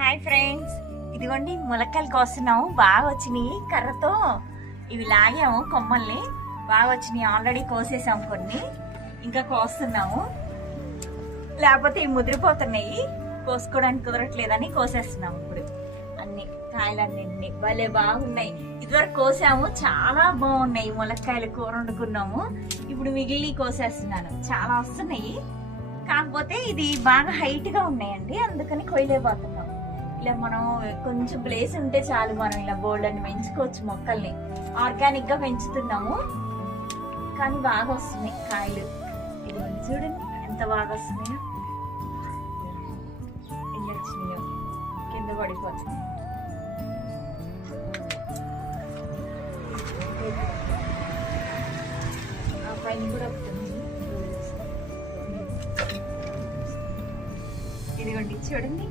Hi friends, ఇదిగోండి ములక్కాయలు కోస్తున్నాము. బాగా వచ్చినాయి. కర్రతో ఇవి లాగాము, కొమ్మల్ని బాగా వచ్చినాయి. ఆల్రెడీ కోసేసాము కొన్ని, ఇంకా కోస్తున్నాము. లేకపోతే ఇవి ముదిరిపోతున్నాయి, కోసుకోవడానికి కుదరట్లేదని కోసేస్తున్నాము. ఇప్పుడు అన్ని కాయలన్నీ భలే బాగున్నాయి. ఇదివరకు కోసాము, చాలా బాగున్నాయి ములక్కాయలు. కూర వండుకున్నాము. ఇప్పుడు మిగిలి కోసేస్తున్నాను. చాలా వస్తున్నాయి, కాకపోతే ఇది బాగా హైట్ గా ఉన్నాయండి, అందుకని కొయ్యలేకపోతున్నాం. ఇలా మనం కొంచెం ప్లేస్ ఉంటే చాలు, మనం ఇలా బోల్డ్ అని పెంచుకోవచ్చు. మొక్కల్ని ఆర్గానిక్ గా పెంచుతున్నాము, కానీ బాగా వస్తున్నాయి కాయలు. ఇది చూడండి ఎంత బాగా వస్తున్నాయో. ఎన్ని వచ్చినాయో, కింద పడిపోతుంది. ఆ పైన కూడా వస్తుంది. ఇదిగోండి చూడండి.